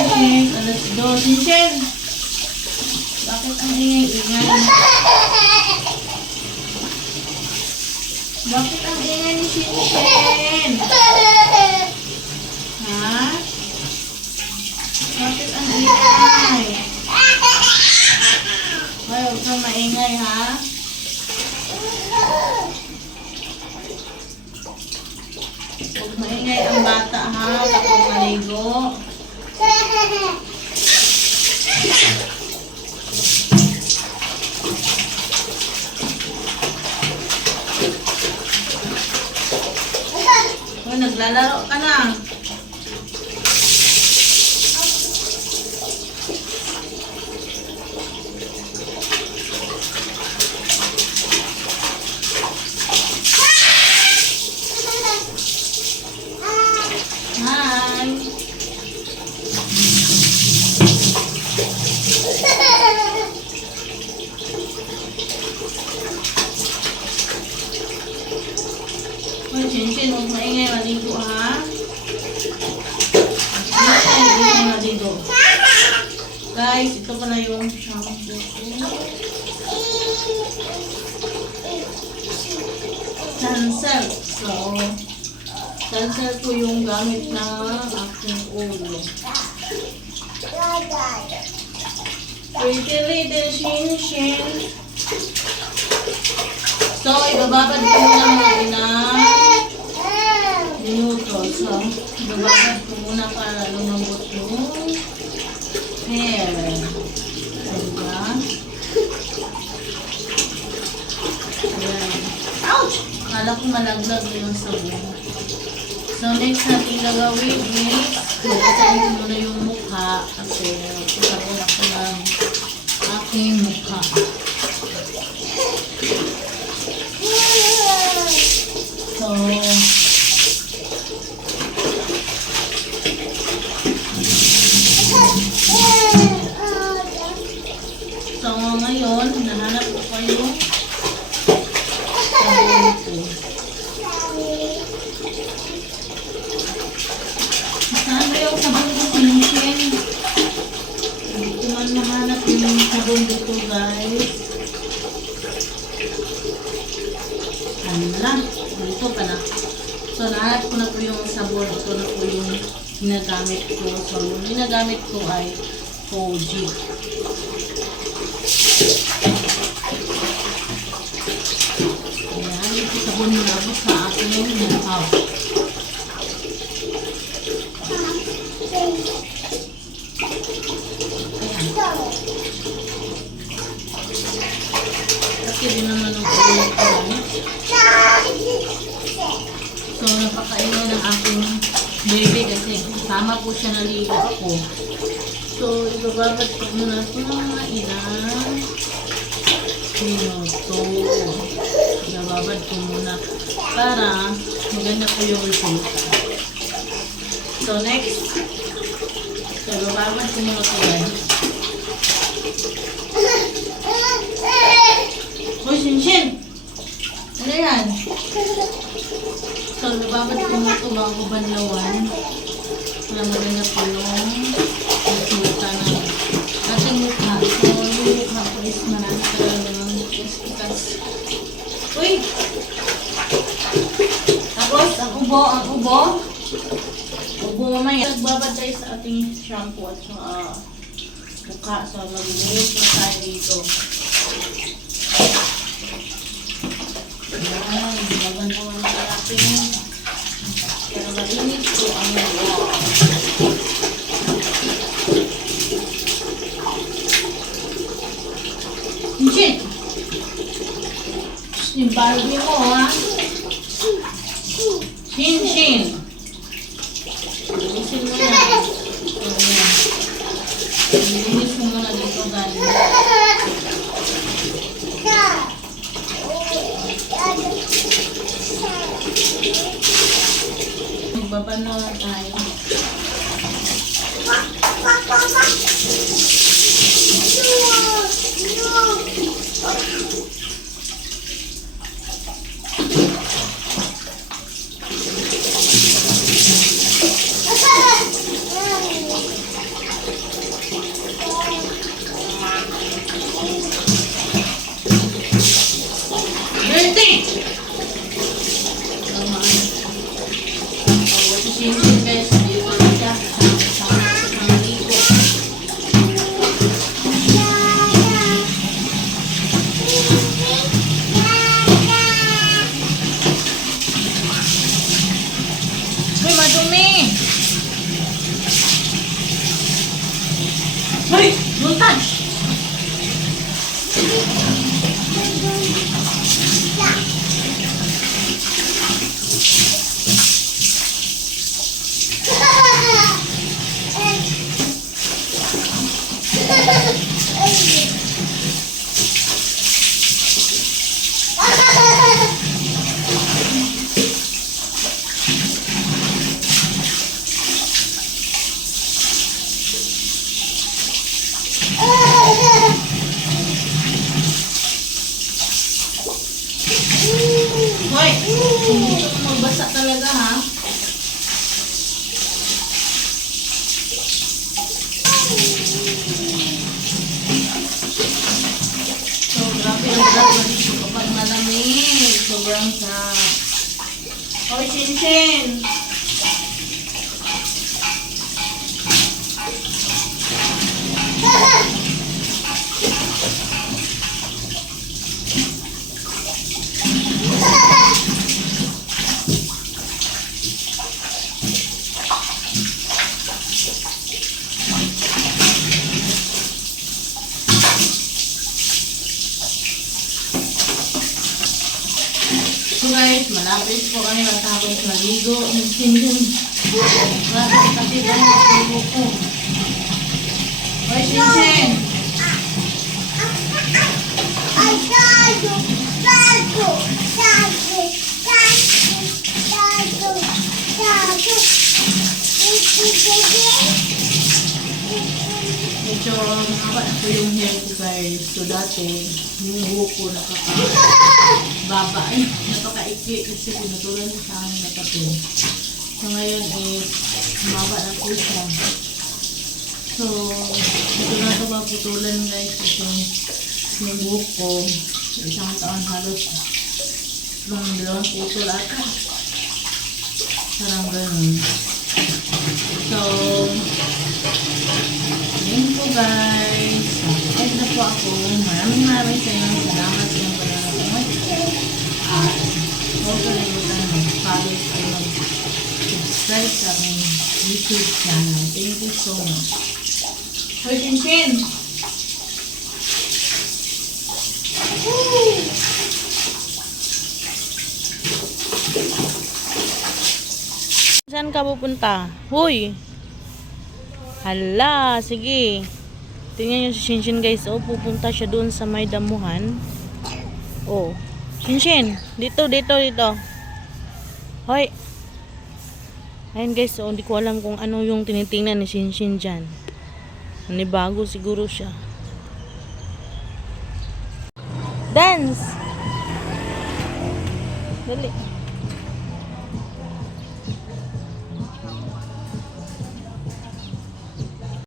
Shinshin, alas 2. Shinshin! Bakit ang ingay-ingay? Bakit ang ingay ni Shinshin? Ha? Bakit ang ingay? Ay, huwag kang maingay, ha? Huwag maingay ang bata, ha? Kapag maligo. Oh, naglalaro ka na. Hi. Uy, Shinshin, huwag maingay, maligo, ha? Maingay, maligo. Guys, ito pala yung shampoo ko. Sansel. So, sansel ko yung gamit na aking ulo. Pretty little Shinshin. So, ibababad ko muna mga minuto. So, ibababad ko muna para lumambot yung hair. Diba? Ayan. Ouch! Akala ko malaglag yung sabon. So, next natin gagawin is magkasain ko muna yung mukha kasi magkasabon ako ng aking mukha. So, ngayon, hinahanap ko pa yung sabon ko. Saan ba yung sabon ko, Shinshin? Hindi ko man mahanap yung sabon dito, guys. Hala, dito pa na. So, nahanap ko na po yung sabon. Ito na po yung ginagamit ko. So, yung ginagamit ko ay Koji. Ayan, ito sabon na ako sa aking mukha. Kasi din naman ang ulit ko. So, napakaingay ng aking baby kasi kasama po siya naligo ako. So, ibababad ko muna ito ng mga ilang minuto. Ibababad ko muna para maganda po yung resulta. So, next. So, ibababad ko muna ito guys. Hoy, Shinshin! Ano yan? So, nababad ko mo ito bago banlawan. Para maganda po yung resulta ng ating mukha. So, yung mukha ko is marami talaga ng ikas. Uy! Tapos, ang ubo. Ubo mamaya. Nagbabad tayo sa ating shampoo at saka mukha. So, mag-inis na tayo dito. Ayan, maganda naman natin. Para malinis ko ang mukha. Shinshin! Yung Barbie mo, ha? Shinshin! Linisin mo na. Ayan. Linisin mo na dito, guys. Magbabano na tayo. Don't touch! Hoy! Hindi ka magbasa talaga, ha? So, grabe ang sarap dito kapag malamig. Sobrang sarap. Hoy, Shinshin! So guys, malapit po kami matapos maligo. Nagsinsin. Malapit kasi tayo maligo ko. Hoy, Shinshin! Medyo mahaba na po yung hair ko guys. So dati, yung buhok ko nakaka-baba. Ay, napaka-ikli kasi pinutulan ko sa amin na tapo. So ngayon is, mahaba na po siya. So, ito na ito maputulan guys kasi yung buhok ko, isang taon halos mga 2 putol ata. Parang ganun. So, yun po guys. End na po ako. Maraming sa inyo. Salamat sa inyong panonood. At huwag kalimutan mag-follow at mag-subscribe sa aking YouTube channel. Thank you so much. Hoy, Shinshin! Saan ka pupunta? Hoy! Hala, sige. Tingnan nyo si Shinshin guys. Oh, pupunta siya doon sa may damuhan. Oh. Shinshin, dito. Hoy. Ayun guys, oh, hindi ko alam kung ano yung tinitingnan ni Shinshin dyan. Bago siguro siya. Dance! Dali.